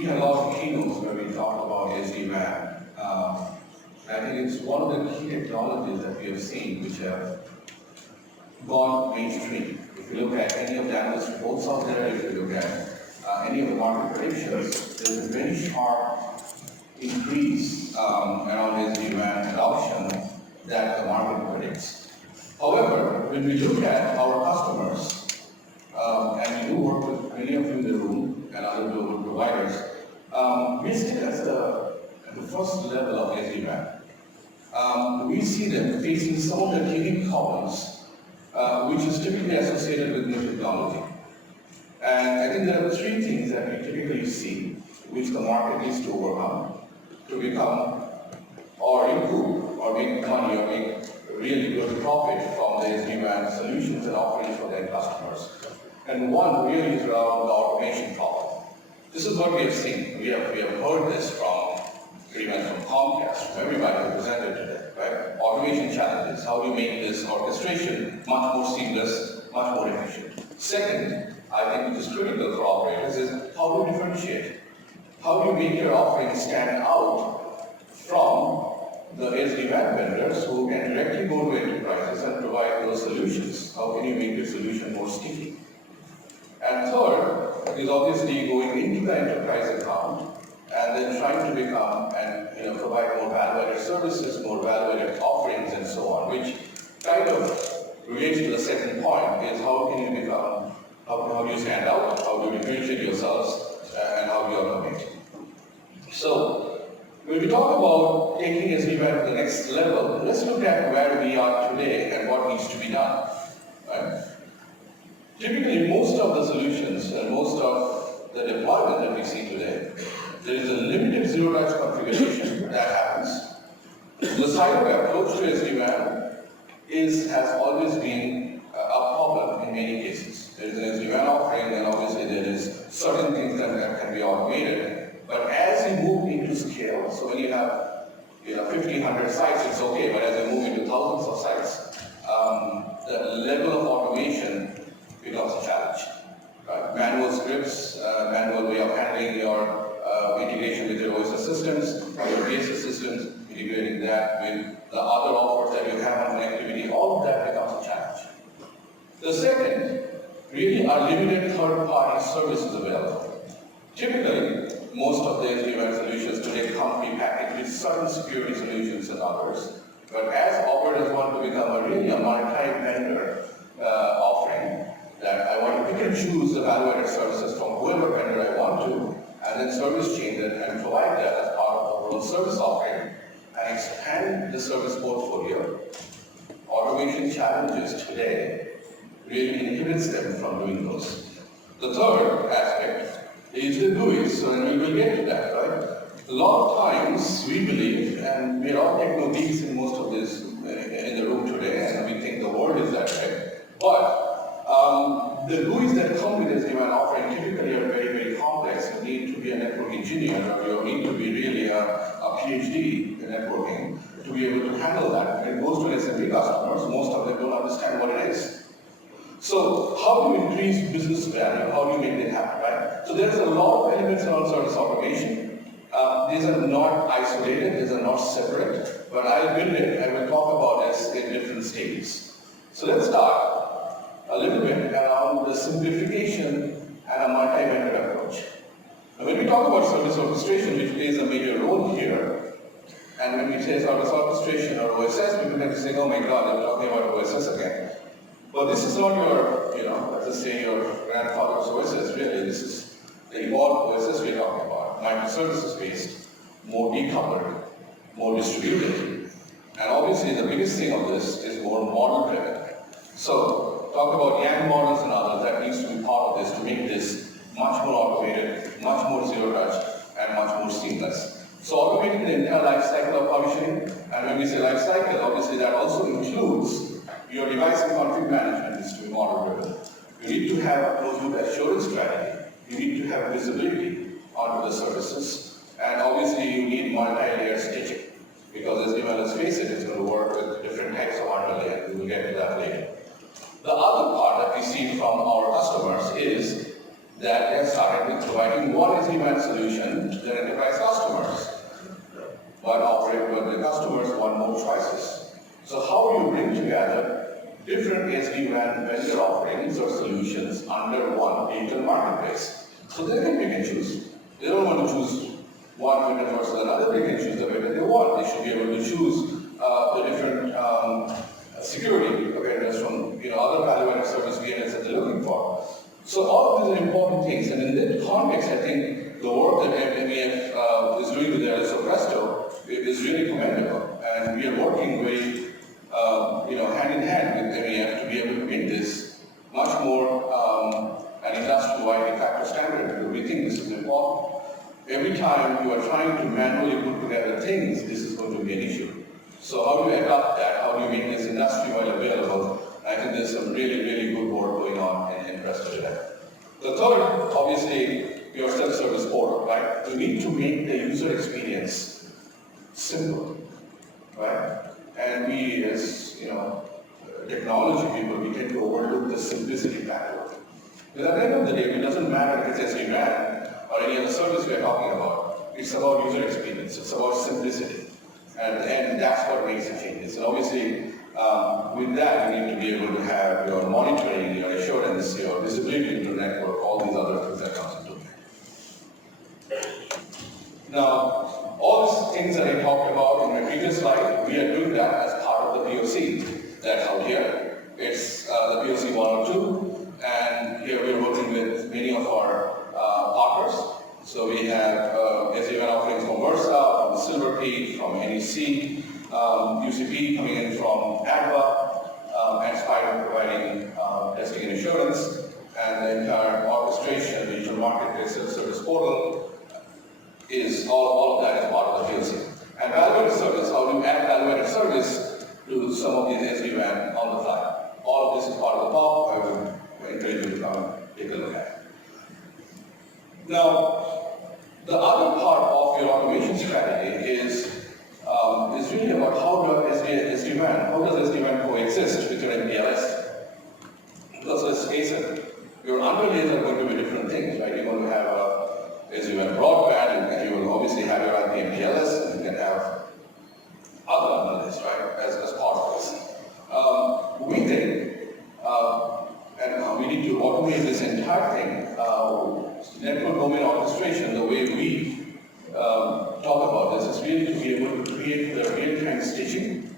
We had a lot of keynotes where we talked about SD-WAN. I think it's one of the key technologies that we have seen which have gone mainstream. If you look at any of the analyst reports out there, if you look at any of the market predictions, there's a very sharp increase around SD-WAN adoption that the market predicts. However, when we look at our customers, and we do work with many of you in the room and other global providers, we still at the first level of SD-WAN. We see them facing some of the unique problems, which is typically associated with new technology. And I think there are three things that we typically see which the market needs to overcome to become or improve or make money or make really good profit from the SD-WAN solutions and offerings for their customers. And one really is around the automation problem. This is what we have seen. We have heard this from pretty much from Comcast, from everybody who presented today, right? Automation challenges. How do you make this orchestration much more seamless, much more efficient? Second, I think which is critical for operators is how do you differentiate? How do you make your offering stand out from the SD-WAN vendors who can directly go to enterprises and provide those solutions? How can you make your solution more sticky? And third is obviously going into the enterprise account and then trying to become and provide more value-added services, more value-added offerings, and so on, which kind of relates to the second point: is how can you become, how do you stand out, how do you differentiate yourselves, and how do you automate? So when we talk about taking SD-WAN to the next level, let's look at where we are today and what needs to be done. Right? Typically, most of the solutions and most of the deployment that we see today, there is a limited zero-touch configuration that happens. The siloed approach to SD-WAN has always been a problem in many cases. There is an SD-WAN offering, and obviously there is certain things that can be automated. But as you move into scale, so when you have 50, 100 sites, it's okay. But as you move into thousands of sites, the level of automation becomes a challenge. Right? Manual scripts, manual way of handling your integration with your OSS systems, your BSS systems, integrating that with the other offers that you have on connectivity, all of that becomes a challenge. The second really are limited third-party services available. Typically, most of the SD-WAN solutions today come prepackaged with certain security solutions and others. But as operators want to become a multi-vendor offering, that I want to pick and choose the value-added services from whoever vendor I want to, and then service chain that and provide that as part of the overall service offering, and expand the service portfolio. Automation challenges today really inhibits them from doing those. The third aspect is the GUIs, so we will get to that, right? A lot of times we believe, and we're all techno geeks in most of this in the room today, and we think the world is that way. But the GUIs that come with SD-WAN offering typically are very, very complex. You need to be a network engineer, or you need to be really a PhD in networking to be able to handle that. When it goes to SMB customers, most of them don't understand what it is. So how do you increase business value? How do you make it happen, right? So there's a lot of elements around service automation. These are not isolated, these are not separate, but I'll build it and we'll talk about this in different stages. So let's start a little bit around the simplification and a multi-vendor approach. Now, when we talk about service orchestration, which plays a major role here, and when we say service orchestration or OSS, people tend to say, oh my God, I'm talking about OSS again. But this is not your, let's say your grandfather's OSS, really. This is the evolved OSS we're talking about. Microservices-based, more decoupled, more distributed. And obviously the biggest thing of this is more model-driven. So talk about YAN models and others that needs to be part of this to make this much more automated, much more zero-touch, and much more seamless. So automating the entire life cycle of provisioning, and when we say life cycle, obviously that also includes your device and config management needs to be model-driven. You need to have a closed-loop assurance strategy. You need to have visibility onto the services. And obviously you need multi-layer stitching. Because as let's face it, it's going to work with different types of underlay, and we will get to that later. The other part that we see from our customers is that they have started with providing one SD-WAN solution to their enterprise customers. But the customers want more choices. So how do you bring together different SD-WAN vendor offerings or solutions under one digital marketplace? So they can pick and choose. They don't want to choose one vendor versus another. They can choose the vendor they want. They should be able to choose the different security vendors from other value-added service vendors that they're looking for. So all of these are important things, and in that context, I think the work that NEC is doing with their Presto is really commendable, and we are working very, hand in hand with NEC to be able to make this much more an industry-wide de facto standard. We think this is important. Every time you are trying to manually put together things, this is going to be an issue. So how do you adopt that? How do you make this industry-wide available? I think there's some really, really good work going on in Presto today. The third, obviously, your self-service portal, right? You need to make the user experience simple, right? And we, as technology people, we tend to overlook the simplicity factor. Because at the end of the day, it doesn't matter if it's SD-WAN or any other service we are talking about. It's about user experience. It's about simplicity. And that's what makes the changes. And obviously, with that, you need to be able to have your monitoring, your assurance, your visibility into the network, all these other things that comes into play. Now, all these things that I talked about in my previous slide, we are doing that as part of the POC that's out here. It's the POC 102, and here we're working with many of our partners. So we have SD-WAN offerings from Versa, from Silver Peak, from NEC, UCP coming in from ADVA, and Spider providing testing and assurance, and the entire orchestration, digital marketplace, self-service portal, is all of that is part of the POC. And value-added service, how do you add value-added service to some of these SD-WAN on the fly? All of this is part of the POC. I would encourage you to come and take a look at it. Now, the other part of your automation strategy is really about how does SD-WAN coexist with your MPLS? Because let's face it, your underlays are going to be different things, right? You're going to have SD-WAN broadband, and you will obviously have your IP MPLS, and you can have other underlays, right, as part of this. We think, and we need to automate this entire thing. Network domain orchestration, the way we talk about this, is really to be able to create the real-time stitching,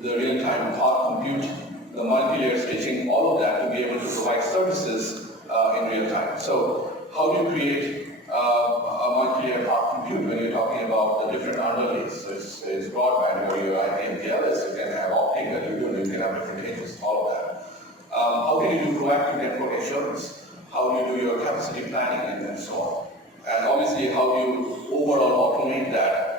the real-time path compute, the multi-layer stitching, all of that to be able to provide services in real time. So how do you create a multi-layer path compute when you're talking about the different underlays? So it's broadband, or your IP MPLS, you can have optical, you can have different hinges, all of that. How can you do proactive network assurance? How do you do your capacity planning and so on? And obviously, how do you overall automate that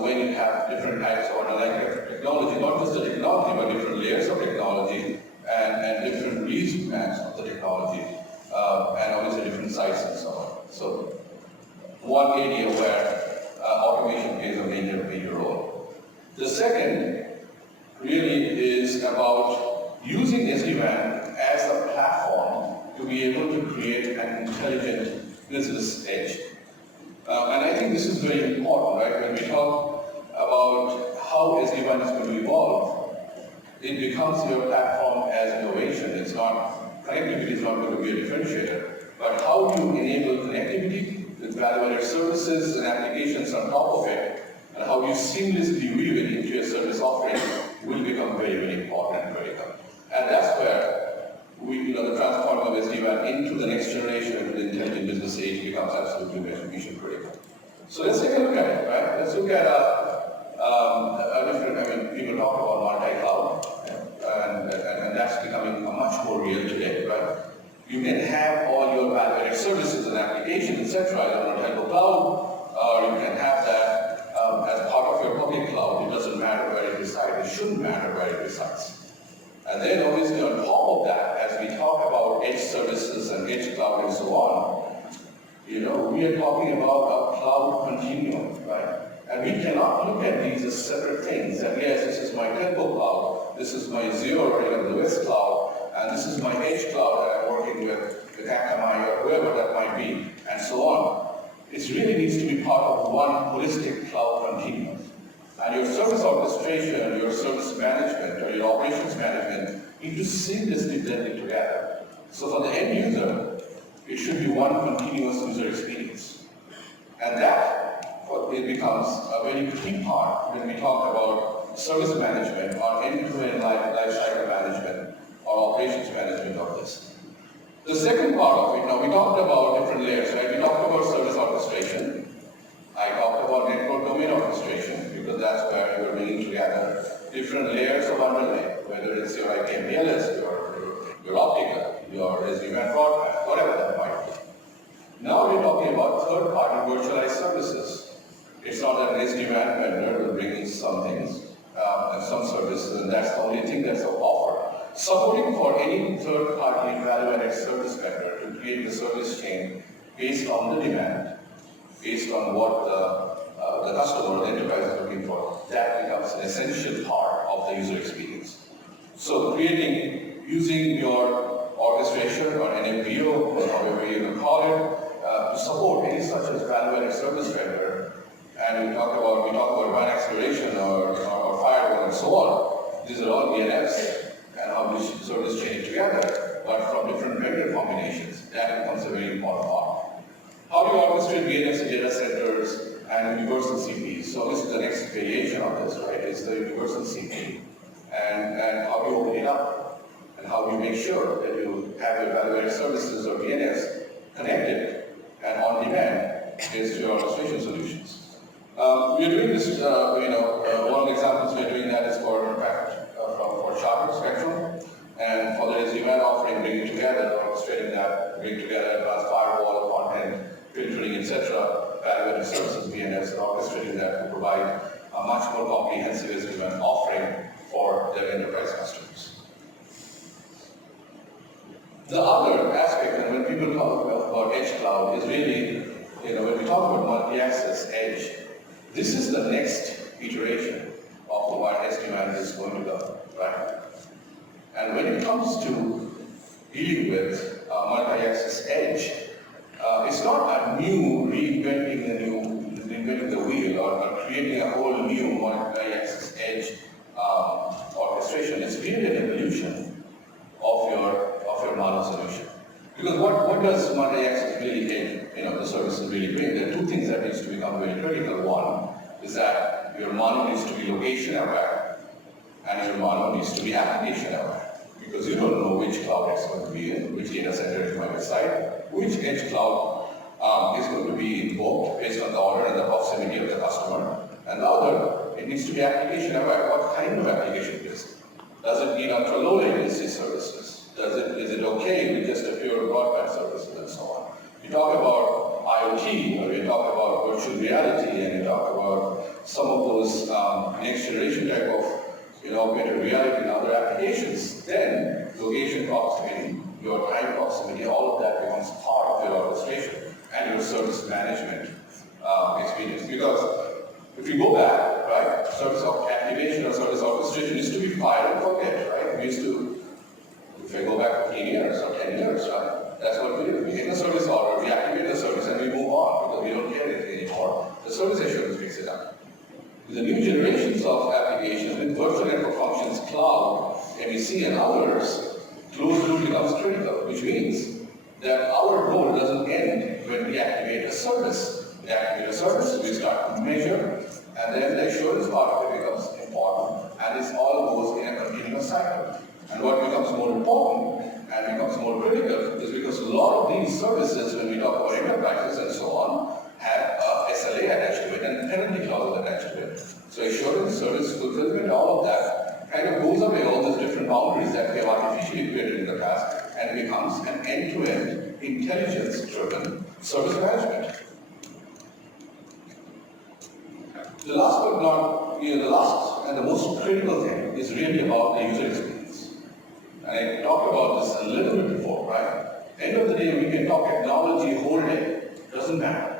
when you have different types of underlying technology, not just the technology, but different layers of technology and different release plans of the technology, and obviously different sites and so on. So one area where automation plays a major role. The second really is about using SD-WAN as a platform to be able to create an intelligent business edge. And I think this is very important, right? When we talk about how SD-WAN is going to evolve, it becomes your platform as innovation. It's not, connectivity is not going to be a differentiator, but how you enable connectivity with value-added services and applications on top of it, and how you seamlessly weave it into your service offering will become very, very important and critical. And that's where the transforming of SD-WAN into the next generation of the intelligent business age becomes absolutely mission critical. So let's take a look at it, right? Let's look at a different, people talk about multi-cloud, and that's becoming much more real today, right? You can have all your value-added services and applications, etc. on a telco cloud, or you can have that as part of your public cloud. It doesn't matter where it resides. It shouldn't matter where it resides. And then obviously on top of that, as we talk about edge services and edge cloud and so on, we are talking about a cloud continuum, right? And we cannot look at these as separate things. And yes, this is my telco cloud, this is my Azure or AWS cloud, and this is my edge cloud that I'm working with with Akamai or whoever that might be, and so on. It really needs to be part of one holistic cloud continuum. And your service orchestration, your service management, or your operations management need to seamlessly blend it together. So for the end user, it should be one continuous user experience. And that it becomes a very key part when we talk about service management or end-to-end life cycle management or operations management of this. The second part of it, now we talked about different layers, right? We talked about service orchestration. I talked about network domain orchestration because that's where you're bringing together different layers of underlay, whether it's your IPMPLS, your optical, your SD-WAN broadband, whatever that might be. Now we're talking about third-party virtualized services. It's not an SD-WAN vendor will bring in some things and some services, and that's the only thing that's offered. Supporting for any third-party value-added service vendor to create the service chain based on the demand, based on what the customer or the enterprise is looking for, that becomes an essential part of the user experience. So using your orchestration or NMPO, or however you call it, to support any such as value-added service vendor, and we talk about WAN acceleration or firewall and so on. These are all DNFs and how we service chain it together, but from different vendor combinations. That becomes a very important part. How do you orchestrate DNFs in data centers and universal CPs? So this is the next variation of this, right? It's the universal CP. And how do you open it up? And how do you make sure that you have your value-added services or DNFs connected and on demand based to your orchestration solutions? We are doing this, one of the examples we are doing that is for Charter Spectrum, and for the SD-WAN offering, bringing together, orchestrating that, bringing together advanced firewall, content, filtering, etc., value-added services, DNS, and orchestrating that to provide a much more comprehensive SD-WAN offering for their enterprise customers. The other aspect, and when people talk about edge cloud, is really, when we talk about multi-access edge, this is the next iteration of what SD-WAN is going to go, right? And when it comes to dealing with multi-access edge, it's not a new reinventing the wheel or creating a whole new multi-access edge orchestration. It's really an evolution of your mono solution. Because what does multi-access really edge, the services really bring? There are two things that needs to become very critical. One is that your mono needs to be location aware, and your mono needs to be application aware. Because you don't know which cloud it's going to be in, which data center it might reside, which edge cloud is going to be invoked based on the order and the proximity of the customer. And the other, it needs to be application aware. What kind of application is it? Does it need ultra-low latency services? Is it okay with just a pure broadband services and so on? You talk about IoT, or you talk about virtual reality, and you talk about some of those next generation type of augmented reality and other applications, then location proximity, your time proximity, all of that becomes part of your orchestration and your service management experience. Because if you go back, right, service activation or service orchestration used to be fire and forget, right? We used to, if I go back 15 years or 10 years, right, that's what we do. We get the service order, we activate the service, and we move on because we don't care anything anymore. The service assurance picks it up. The new generations of applications with virtual network functions, cloud, NEC, and others, closed loop becomes critical, which means that our role doesn't end when we activate a service. We activate a service, we start to measure, and then the assurance part of it becomes important, and this all goes in a continuous cycle. And what becomes more important and becomes more critical is because a lot of these services, when we talk about enterprises and so on, have SLA attached to it and penalty clauses attached to it. So assurance, service fulfillment, all of that kind of goes away all those different boundaries that we have artificially created in the past, and becomes an end-to-end, intelligence-driven service management. The last and the most critical thing is really about the user experience. And I talked about this a little bit before, right? End of the day, we can talk technology whole day, doesn't matter.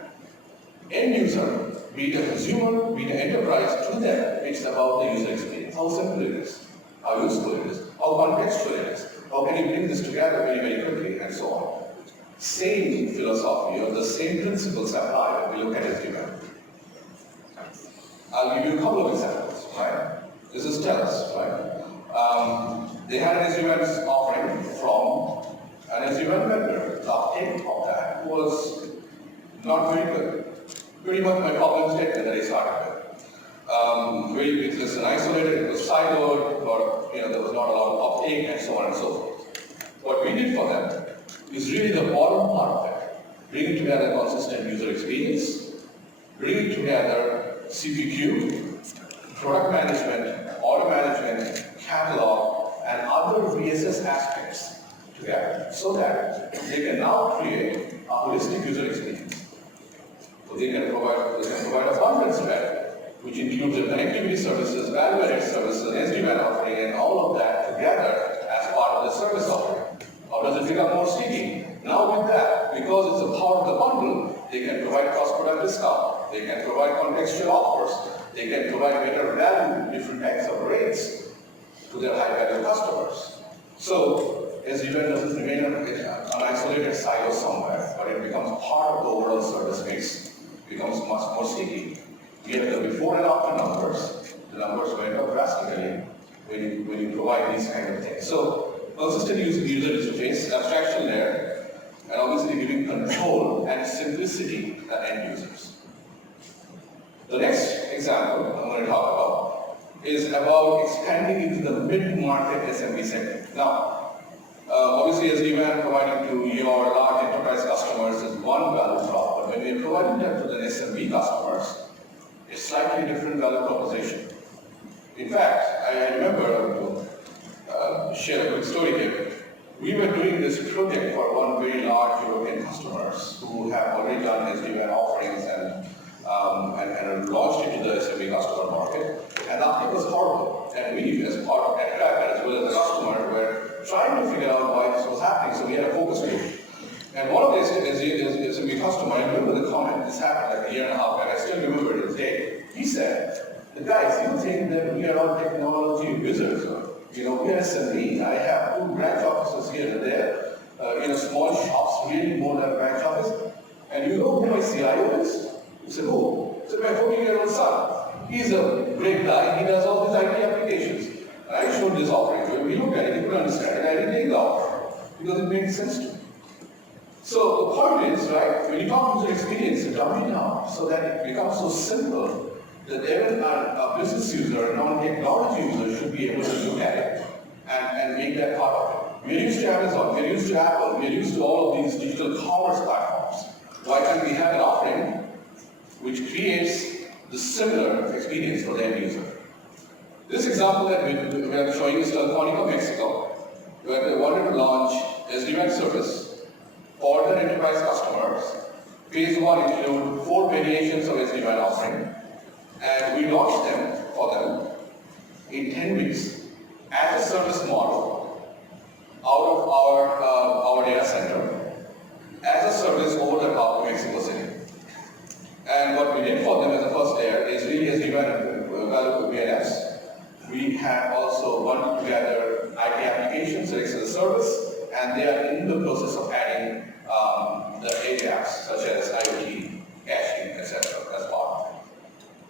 End user, be it a consumer, be it an enterprise, to them, it's about the user experience. How simple it is, how useful it is, how contextual it is, how can you bring this together very, very quickly, and so on. same philosophy or the same principles apply when we look at SD-WAN. I'll give you a couple of examples, right? This is TELUS, right? They had an SD-WAN offering from an SD-WAN vendor. The uptake of that was not very good. Pretty much my problem statement that I started with. It was isolated, it was siloed, or there was not a lot of uptake and so on and so forth. What we did for them is really the bottom part of it. Bringing together consistent user experience, bringing together CPQ, product management, order management, catalog, and other VSS aspects together so that they can now create a holistic user experience. So they can provide a bundled strategy, which includes the connectivity services, value-added services, SD-WAN offering, and all of that together as part of the service offering. How does it become more sticky? Now with that, because it's a part of the bundle, they can provide cross-product discount, they can provide contextual offers, they can provide better value, different types of rates to their high-value customers. So SD-WAN doesn't remain an isolated silo somewhere, but it becomes part of the overall service mix, becomes much more sticky. We have the before and after numbers. The numbers went up drastically when you provide these kind of things. So consistent user interface, abstraction layer, and obviously giving control and simplicity to the end users. The next example I'm going to talk about is about expanding into the mid-market SMB segment. Now, obviously SD-WAN providing to your large enterprise customers is one value prop, but when we are providing that to the SMB customers, it's slightly different value proposition. In fact, I remember, share a quick story here. We were doing this project for one very large European customers who have already done SD-WAN offerings and launched it to the SMB customer market. And the uptake was horrible. And we, as part of Netcracker, as well as the customer, were trying to figure out why this was happening. So we had a focus group. And one of the SMB customers, I remember the comment, this happened like a year and a half back, I still remember it to this day. He said, guys, you think that we are all technology wizards, we are SMB. I have 2 branch offices here and there, small shops, really more than a branch office. And you know who my CIO is? He said, who? He said, my 14-year-old son. He's a great guy, he does all these IT applications. And I showed this offering to him, he looked at it, he couldn't understand it, I didn't take the offer, because it made sense to him. So the point is, right, when you talk user experience, dumb it down so that it becomes so simple that even a business user, a non-technology user should be able to look at it and make that part of it. We're used to Amazon, we're used to Apple, we're used to all of these digital commerce platforms. Why can't we have an offering which creates the similar experience for the end user? This example that we are showing is Telefónica Mexico, where they wanted to launch SD-WAN service for their enterprise customers. Phase 1 include 4 variations of SD-WAN offering, and we launched them for them in 10 weeks as a service model out of our data center as a service over the top of Mexico City. And what we did for them as a first layer is really SD-WAN and valuable VNFs. We have also bundled together IT applications, so it's a service, and they are in the process of adding the edge apps such as IoT, caching, etc. as part of it.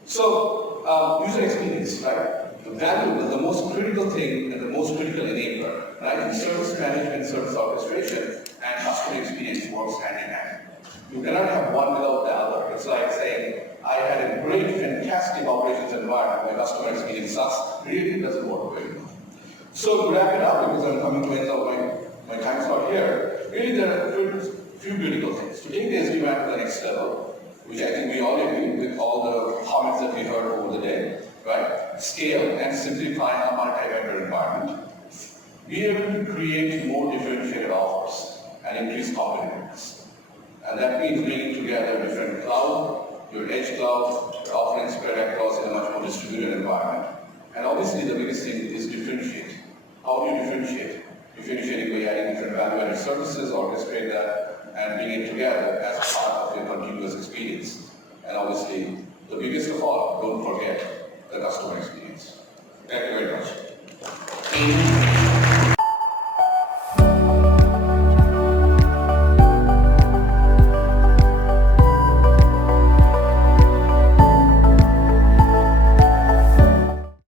So user experience, right? The value is the most critical thing and the most critical enabler, right? In service management, service orchestration, and customer experience works hand in hand. You cannot have one without the other. It's like saying, I had a great, fantastic operations environment, my customer experience sucks. Really, it doesn't work very well. So to wrap it up, because I'm coming to the end of my time slot here, really there are a few critical things. To take the SD-WAN to the next level, which I think we all agree with all the comments that we heard over the day, right? Scale and simplify a multi-vendor environment. Be able to create more differentiated offers and increase competitiveness. And that means bringing together different cloud, your edge cloud, your offerings spread across in a much more distributed environment. And obviously the biggest thing is differentiate. How do you differentiate? Differentiating by adding different value-added services, orchestrate that, and bring it together as part of your continuous experience. And obviously